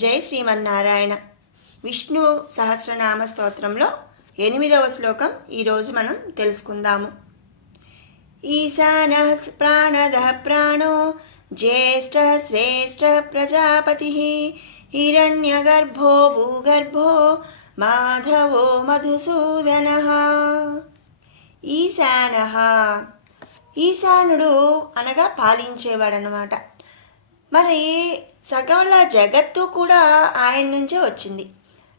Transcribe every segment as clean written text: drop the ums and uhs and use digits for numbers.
జై శ్రీమన్నారాయణ. విష్ణు సహస్రనామ స్తోత్రంలో 8వ శ్లోకం ఈరోజు మనం తెలుసుకుందాము. ఈశానః ప్రాణదః ప్రాణో జ్యేష్ఠః శ్రేష్ఠః ప్రజాపతిః హిరణ్యగర్భో భూగర్భో మాధవో మధుసూదనః. ఈశానః, ఈశానుడు అనగా పాలించేవాడనమాట. మరి సకల జగత్తు కూడా ఆయన నుంచే వచ్చింది.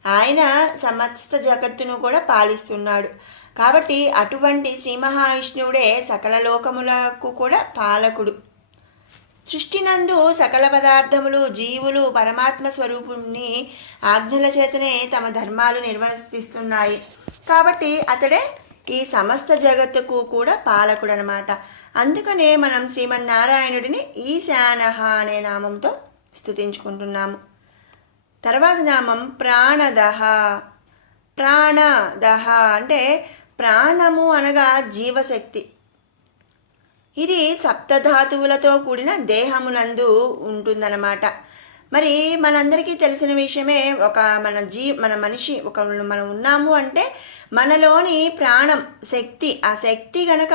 ఆయన సమస్త జగత్తును కూడా పాలిస్తున్నాడు. కాబట్టి అటువంటి శ్రీ మహావిష్ణువుడే సకల లోకములకు కూడా పాలకుడు. సృష్టినందు సకల పదార్థములు జీవులు పరమాత్మ స్వరూపుణ్ణి ఆజ్ఞల చేతనే తమ ధర్మాలు నిర్వర్తిస్తున్నాయి. కాబట్టి అతడే ఈ సమస్త జగత్తుకు కూడా పాలకుడు అనమాట. అందుకనే మనం శ్రీమన్నారాయణుడిని ఈశానః అనే నామంతో స్తుతించుకుంటున్నాము. తర్వాత నామం ప్రాణదః. ప్రాణదః అంటే ప్రాణము అనగా జీవశక్తి. ఇది సప్తధాతువులతో కూడిన దేహమునందు ఉంటుందన్నమాట. మరి మనందరికీ తెలిసిన విషయమే, మన మనిషి మనం ఉన్నాము అంటే మనలోని ప్రాణం శక్తి, ఆ శక్తి గనక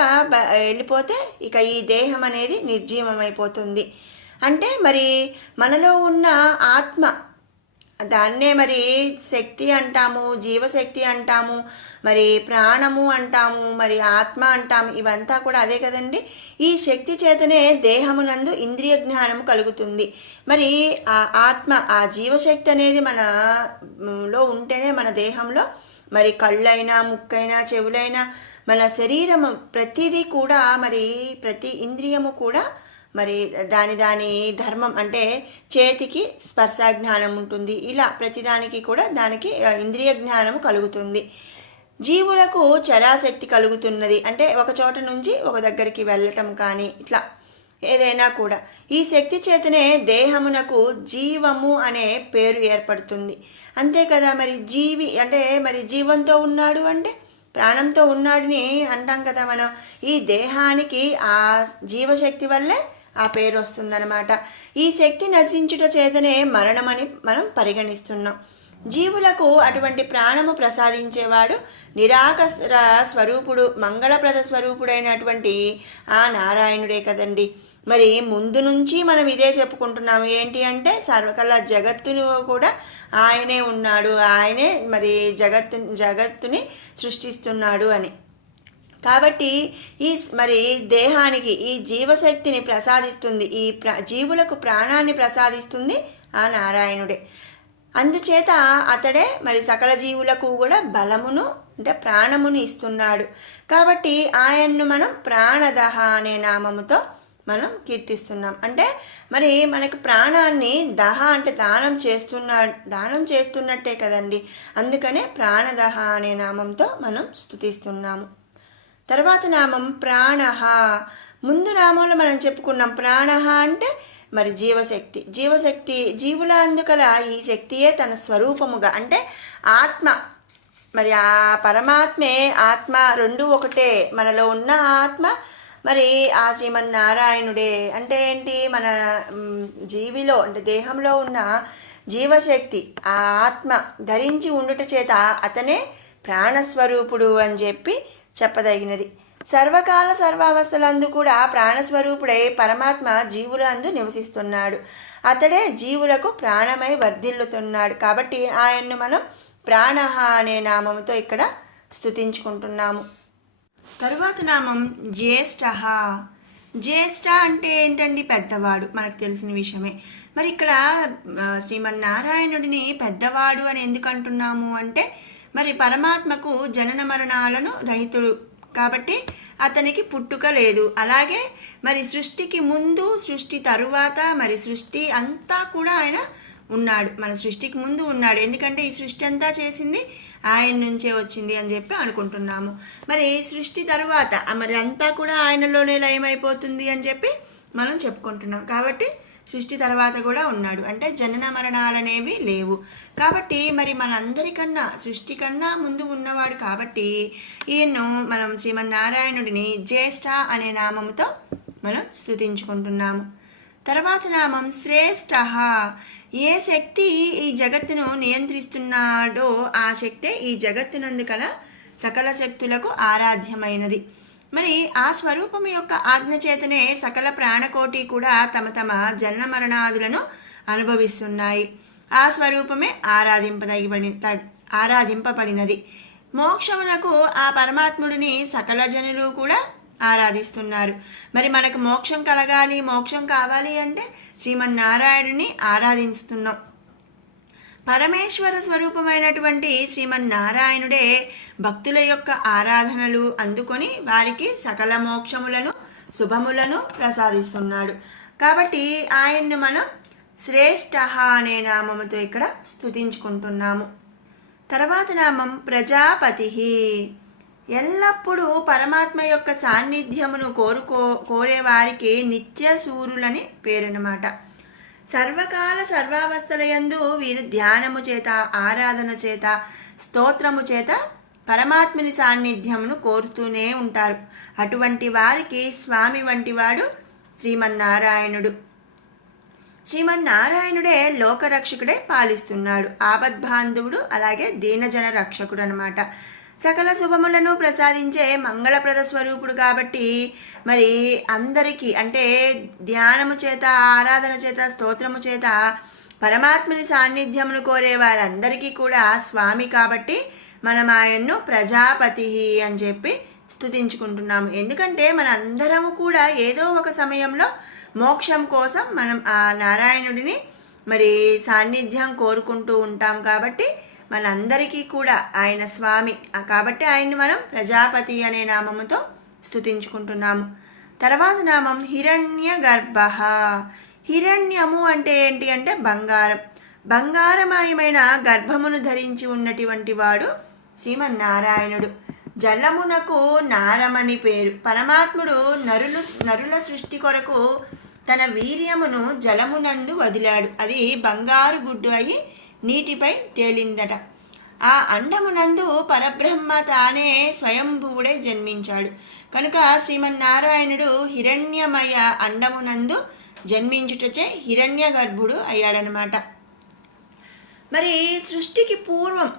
వెళ్ళిపోతే ఇక ఈ దేహం అనేది నిర్జీవమైపోతుంది. అంటే మరి మనలో ఉన్న ఆత్మ, దాన్నే మరి శక్తి అంటాము, జీవశక్తి అంటాము, మరి ప్రాణము అంటాము, మరి ఆత్మ అంటాము. ఇవంతా కూడా అదే కదండి. ఈ శక్తి చేతనే దేహమునందు ఇంద్రియ జ్ఞానము కలుగుతుంది. మరి ఆ ఆత్మ, ఆ జీవశక్తి అనేది మనలో ఉంటేనే మన దేహంలో మరి కళ్ళైనా ముక్కైనా చెవులైనా మన శరీరము ప్రతిదీ కూడా, మరి ప్రతి ఇంద్రియము కూడా మరి దాని ధర్మం అంటే చేతికి స్పర్శ జ్ఞానం ఉంటుంది. ఇలా ప్రతిదానికి కూడా దానికి ఇంద్రియ జ్ఞానము కలుగుతుంది. జీవులకు చరాశక్తి కలుగుతున్నది. అంటే ఒక చోట నుంచి ఒక దగ్గరికి వెళ్ళటం కానీ ఇట్లా ఏదైనా కూడా ఈ శక్తి చేతనే దేహమునకు జీవము అనే పేరు ఏర్పడుతుంది. అంతే కదా. మరి జీవి అంటే మరి జీవంతో ఉన్నాడు అంటే ప్రాణంతో ఉన్నాడని అంటాం కదా మనం. ఈ దేహానికి ఆ జీవశక్తి వల్లే ఆ పేరు వస్తుందన్నమాట. ఈ శక్తి నశించుట చేతనే మరణమని మనం పరిగణిస్తున్నాం. జీవులకు అటువంటి ప్రాణము ప్రసాదించేవాడు నిరాకార స్వరూపుడు, మంగళప్రద స్వరూపుడైనటువంటి ఆ నారాయణుడే కదండి. మరి ముందు నుంచి మనం ఇదే చెప్పుకుంటున్నాము. ఏంటి అంటే సర్వకల జగత్తును కూడా ఆయనే ఉన్నాడు, ఆయనే మరి జగత్తుని సృష్టిస్తున్నాడు అని. కాబట్టి ఈ మరి దేహానికి ఈ జీవశక్తిని ప్రసాదిస్తుంది, ఈ జీవులకు ప్రాణాన్ని ప్రసాదిస్తుంది ఆ నారాయణుడే. అందుచేత అతడే మరి సకల జీవులకు కూడా బలమును అంటే ప్రాణమును ఇస్తున్నాడు. కాబట్టి ఆయన్ను మనం ప్రాణదః అనే నామముతో మనం కీర్తిస్తున్నాం. అంటే మరి మనకు ప్రాణాన్ని దహ అంటే దానం చేస్తున్నట్టే కదండి. అందుకనే ప్రాణదః అనే నామంతో మనం స్తుతిస్తున్నాము. తర్వాత నామం ప్రాణః. ముందు నామంలో మనం చెప్పుకున్నాం ప్రాణః అంటే మరి జీవశక్తి జీవుల అందుకల ఈ శక్తియే తన స్వరూపముగా అంటే ఆత్మ, మరి ఆ పరమాత్మే ఆత్మ, రెండు ఒకటే. మనలో ఉన్న ఆత్మ మరి ఆ శ్రీమన్నారాయణుడే. అంటే ఏంటి, మన జీవిలో అంటే దేహంలో ఉన్న జీవశక్తి ఆ ఆత్మ ధరించి ఉండుట చేత అతనే ప్రాణస్వరూపుడు అని చెప్పదగినది. సర్వకాల సర్వావస్థలందు కూడా ప్రాణస్వరూపుడై పరమాత్మ జీవులందు నివసిస్తున్నాడు. అతడే జీవులకు ప్రాణమై వర్ధిల్లుతున్నాడు. కాబట్టి ఆయన్ను మనం ప్రాణః అనే నామముతో ఇక్కడ స్తుతించుకుంటున్నాము. తరువాత నామం జ్యేష్ఠః. జ్యేష్ఠ అంటే ఏంటండి, పెద్దవాడు. మనకు తెలిసిన విషయమే. మరి ఇక్కడ శ్రీమన్నారాయణుడిని పెద్దవాడు అని ఎందుకు అంటున్నాము అంటే మరి పరమాత్మకు జనన మరణాలను రహితుడు కాబట్టి అతనికి పుట్టుక లేదు. అలాగే మరి సృష్టికి ముందు సృష్టి తరువాత మరి సృష్టి అంతా కూడా ఆయన ఉన్నాడు. మన సృష్టికి ముందు ఉన్నాడు. ఎందుకంటే ఈ సృష్టి అంతా చేసింది ఆయన నుంచే వచ్చింది అని అనుకుంటున్నాము. మరి సృష్టి తరువాత మరి అంతా కూడా ఆయనలోనే లయమైపోతుంది అని మనం చెప్పుకుంటున్నాం. కాబట్టి సృష్టి తర్వాత కూడా ఉన్నాడు. అంటే జనన మరణాలనేవి లేవు. కాబట్టి మరి మనందరికన్నా సృష్టి కన్నా ముందు ఉన్నవాడు. కాబట్టి ఈయన్ను మనం శ్రీమన్నారాయణుడిని జ్యేష్ఠ అనే నామముతో మనం స్తుతించుకుంటున్నాము. తర్వాత నామం శ్రేష్ఠ. ఏ శక్తి ఈ జగత్తును నియంత్రిస్తున్నాడో ఆ శక్తే ఈ జగత్తునందు కల సకల శక్తులకు ఆరాధ్యమైనది. మరి ఆ స్వరూపం యొక్క ఆజ్ఞ చేతనే సకల ప్రాణకోటి కూడా తమ తమ జన్మ మరణాదులను అనుభవిస్తున్నాయి. ఆ స్వరూపమే ఆరాధింపబడినది. మోక్షమునకు ఆ పరమాత్ముడిని సకల జనులు కూడా ఆరాధిస్తున్నారు. మరి మనకు మోక్షం కలగాలి, మోక్షం కావాలి అంటే శ్రీమన్నారాయణుని ఆరాధిస్తున్నాం. పరమేశ్వర స్వరూపమైనటువంటి శ్రీమన్నారాయణుడే భక్తుల యొక్క ఆరాధనలు అందుకొని వారికి సకల మోక్షములను శుభములను ప్రసాదిస్తున్నాడు. కాబట్టి ఆయన్ను మనం శ్రేష్ఠ అనే నామముతో ఇక్కడ స్తుతించుకుంటున్నాము. తర్వాత నామం ప్రజాపతి. ఎల్లప్పుడూ పరమాత్మ యొక్క సాన్నిధ్యమును కోరేవారికి నిత్య సూరులని పేరన్నమాట. సర్వకాల సర్వావస్థలయందు వీరు ధ్యానము చేత, ఆరాధన చేత, స్తోత్రము చేత పరమాత్మని సాన్నిధ్యమును కోరుతూనే ఉంటారు. అటువంటి వారికి స్వామి వంటివాడు శ్రీమన్నారాయణుడు. శ్రీమన్నారాయణుడే లోకరక్షకుడే పాలిస్తున్నాడు. ఆపద్బాంధవుడు, అలాగే దీనజన రక్షకుడు అనమాట. సకల శుభములను ప్రసాదించే మంగళప్రద స్వరూపుడు కాబట్టి మరి అందరికీ అంటే ధ్యానము చేత, ఆరాధన చేత, స్తోత్రము చేత పరమాత్మని సాన్నిధ్యమును కోరే వారందరికీ కూడా స్వామి కాబట్టి మనం ఆయన్ను ప్రజాపతి అని చెప్పి స్తుతించుకుంటున్నాము. ఎందుకంటే మన అందరము కూడా ఏదో ఒక సమయంలో మోక్షం కోసం మనం ఆ నారాయణుడిని మరి సాన్నిధ్యం కోరుకుంటూ ఉంటాం. కాబట్టి మనందరికీ కూడా ఆయన స్వామి కాబట్టి ఆయన్ని మనం ప్రజాపతి అనే నామముతో స్తుతించుకుంటున్నాము. తర్వాత నామం హిరణ్య గర్భ. హిరణ్యము అంటే ఏంటి అంటే బంగారం. బంగారమయమైన గర్భమును ధరించి ఉన్నటువంటి వాడు శ్రీమన్నారాయణుడు. జలమునకు నారమని పేరు. పరమాత్ముడు నరుల సృష్టి కొరకు తన వీర్యమును జలమునందు వదిలాడు. అది బంగారు గుడ్డు అయి నీటిపై తేలిందట. ఆ అండమునందు పరబ్రహ్మ తానే స్వయంభువుడే జన్మించాడు. కనుక శ్రీమన్నారాయణుడు హిరణ్యమయ అండమునందు జన్మించుటచే హిరణ్య గర్భుడు అయ్యాడనమాట. మరి సృష్టికి పూర్వం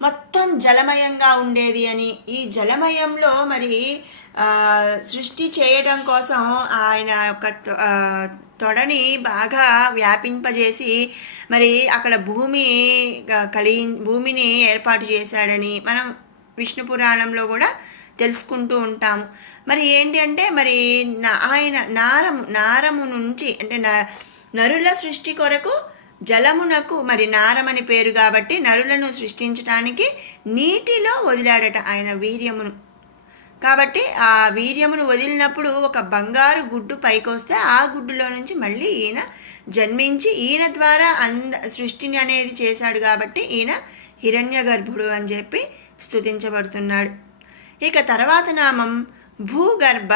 మొత్తం జలమయంగా ఉండేది అని, ఈ జలమయంలో మరి సృష్టి చేయడం కోసం ఆయన యొక్క తొడని బాగా వ్యాపింపజేసి మరి అక్కడ భూమిని ఏర్పాటు చేశాడని మనం విష్ణు పురాణంలో కూడా తెలుసుకుంటూ ఉంటాము. మరి ఏంటి అంటే మరి ఆయన నారము నుంచి అంటే నరుల సృష్టి కొరకు జలమునకు మరి నారమని పేరు కాబట్టి నరులను సృష్టించడానికి నీటిలో వదిలాడట ఆయన వీర్యమును. కాబట్టి ఆ వీర్యమును వదిలినప్పుడు ఒక బంగారు గుడ్డు పైకొస్తే ఆ గుడ్డులో నుంచి మళ్ళీ ఈయన జన్మించి ఈయన ద్వారా సృష్టిని అనేది చేశాడు. కాబట్టి ఈయన హిరణ్య గర్భుడు అని చెప్పి స్తుతించబడుతున్నాడు. ఇక తర్వాత నామం భూగర్భ.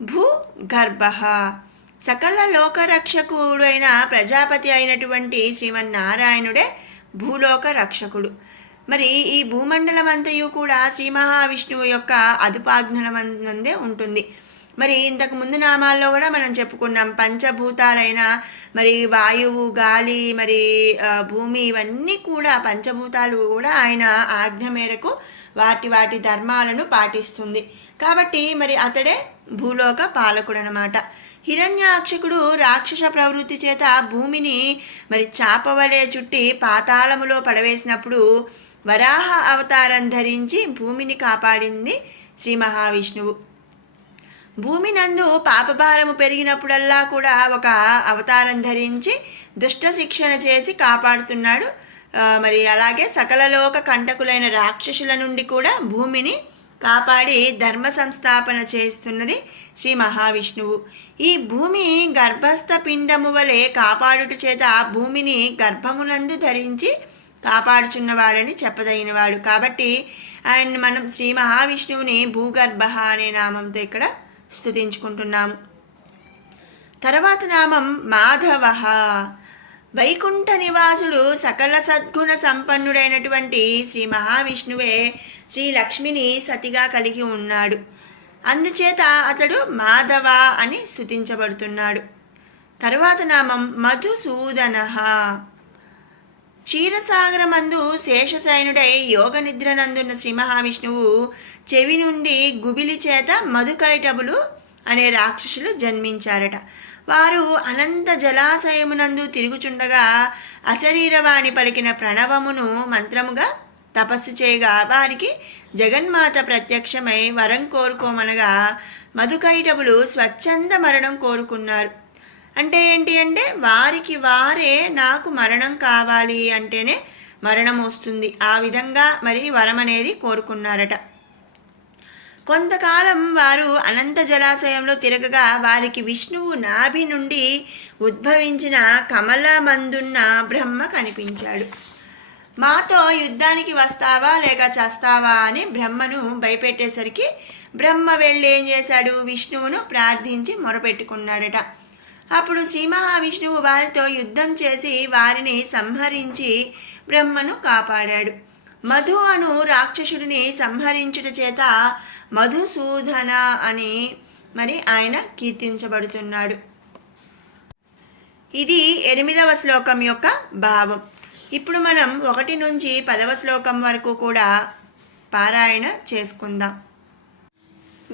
భూగర్భ సకల లోకరక్షకుడైన ప్రజాపతి అయినటువంటి శ్రీమన్నారాయణుడే భూలోక రక్షకుడు. మరి ఈ భూమండలం అంతయు కూడా శ్రీ మహావిష్ణువు యొక్క అదుపాజ్ఞల మందే ఉంటుంది. మరి ఇంతకు ముందు నామాల్లో కూడా మనం చెప్పుకున్నాం. పంచభూతాలైన మరి వాయువు, గాలి, మరి భూమి ఇవన్నీ కూడా పంచభూతాలు కూడా ఆయన ఆజ్ఞ మేరకు వాటి ధర్మాలను పాటిస్తుంది. కాబట్టి మరి అతడే భూలోక పాలకుడు అనమాట. హిరణ్యాక్షకుడు రాక్షస ప్రవృత్తి చేత భూమిని మరి చాపవలే చుట్టి పాతాళములో పడవేసినప్పుడు వరాహ అవతారం ధరించి భూమిని కాపాడింది శ్రీ మహావిష్ణువు. భూమి నందు పాపభారము పెరిగినప్పుడల్లా కూడా ఒక అవతారం ధరించి దుష్ట శిక్షణ చేసి కాపాడుతున్నాడు. మరి అలాగే సకలలోక కంటకులైన రాక్షసుల నుండి కూడా భూమిని కాపాడి ధర్మ సంస్థాపన చేస్తున్నది శ్రీ మహావిష్ణువు. ఈ భూమి గర్భస్థ పిండము వలె కాపాడుట చేత భూమిని గర్భమునందు ధరించి కాపాడుచున్నవాడని చెప్పదగినవాడు. కాబట్టి ఆయన మనం శ్రీ మహావిష్ణువుని భూగర్భ అనే నామంతో ఇక్కడ స్తుతించుకుంటున్నాము. తర్వాత నామం మాధవ. వైకుంఠ నివాసుడు సకల సద్గుణ సంపన్నుడైనటువంటి శ్రీ మహావిష్ణువే శ్రీ లక్ష్మిని సతిగా కలిగి ఉన్నాడు. అందుచేత అతడు మాధవ అని స్తుతించబడుతున్నాడు. తరువాత నామం మధుసూదన. క్షీరసాగరమందు శేషశయనుడై యోగ నిద్రనందున్న శ్రీ మహావిష్ణువు చెవి నుండి గుబిలి చేత మధుకైటబులు అనే రాక్షసులు జన్మించారట. వారు అనంత జలాశయమునందు తిరుగుచుండగా అశరీరవాణి పలికిన ప్రణవమును మంత్రముగా తపస్సు చేయగా వారికి జగన్మాత ప్రత్యక్షమై వరం కోరుకోమనగా మధుకైటబులు స్వచ్ఛంద మరణం కోరుకున్నారు. అంటే ఏంటి అంటే వారికి వారే నాకు మరణం కావాలి అంటేనే మరణం వస్తుంది, ఆ విధంగా మరి వరం అనేది కోరుకున్నారట. కొంతకాలం వారు అనంత జలాశయంలో తిరగగా వారికి విష్ణువు నాభి నుండి ఉద్భవించిన కమలమందున్న బ్రహ్మ కనిపించాడు. మాతో యుద్ధానికి వస్తావా లేక చేస్తావా అని బ్రహ్మను భయపెట్టేసరికి బ్రహ్మ వెళ్ళి ఏం చేశాడు, విష్ణువును ప్రార్థించి మొరపెట్టుకున్నాడట. అప్పుడు శ్రీ మహావిష్ణువు వారితో యుద్ధం చేసి వారిని సంహరించి బ్రహ్మను కాపాడాడు. మధు అను రాక్షసుడిని సంహరించుట చేత మధుసూదన అని మరి ఆయన కీర్తించబడుతున్నాడు. ఇది 8వ శ్లోకం యొక్క భావం. ఇప్పుడు మనం 1 నుంచి 10వ శ్లోకం వరకు కూడా పారాయణ చేసుకుందాం.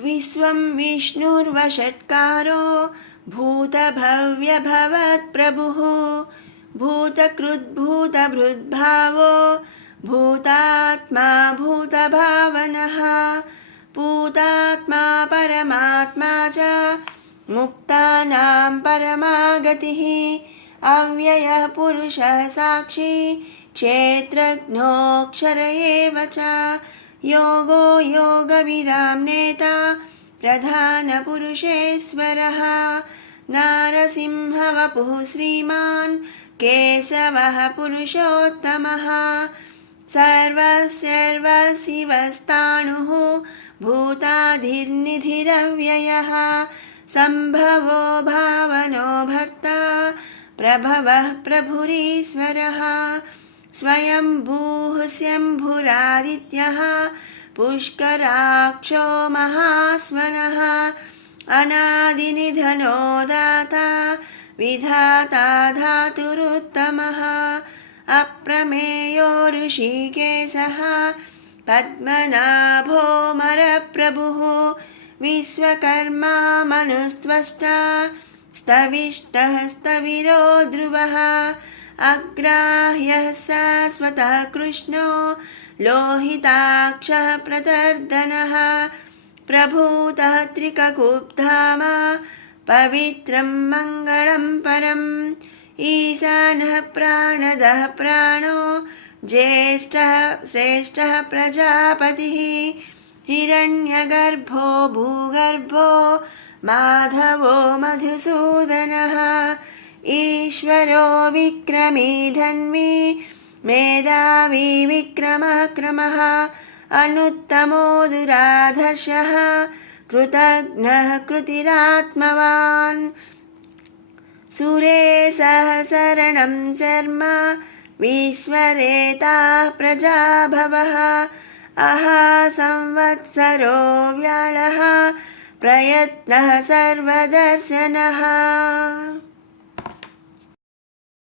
విశ్వం విష్ణుర్వషట్కారో భూతభవ్యభవత్ప్రభుః భూతకృద్భూతభృద్భావో భూతాత్మా భూతభావనః పూతాత్మా పరమాత్మా చ ముక్తానాం పరమాగతిః అవ్యయః పురుషः సాక్షి క్షేత్రజ్ఞోऽక్షర ఏవ చ యోగో యోగవిదాం నేత ప్రధానపురుషేశ్వరः నారసింహవపుః శ్రీమాన్ కేశవः పురుషోత్తమः సర్వస్యర్వశివస్థాణుః భూతాధిర్నిధిరవ్యయः సంభవో భావనో భర్తా ప్రభవః ప్రభురీశ్వరः స్వయంభూః శంభురాదిత్యः పుష్కరాక్షో మహాస్వనః అనాదినిధనో దాతా విధాతా ధాతురుత్తమః అప్రమేయో ఋషికేశः పద్మనాభో మరప్రభుః విశ్వకర్మా మనుస్త్వష్టా స్తవిష్టः స్తవిరో ధ్రువः అగ్రాహ్యः శాశ్వతः కృష్ణో లోహితాక్షः ప్రతర్దనः ప్రభూతः త్రికకుబ్ధామ పవిత్రం మంగళం పరం ఈశానः ప్రాణదः ప్రాణో జ్యేష్ఠः శ్రేష్ఠः ప్రజాపతిः హిరణ్యగర్భో భూగర్భో మాధవో మధుసూదనः ఈశ్వరో విక్రమీ ధన్వీ మేధావీ విక్రమः క్రమः అనుత్తమో దురాధర్షः కృతజ్ఞః కృతిరాత్మవాన్ సురేశः శరణం శర్మ విశ్వరేతాః ప్రజాభవः అహా సంవత్సరో వ్యాళः ప్రయత్నः సర్వదర్శనः.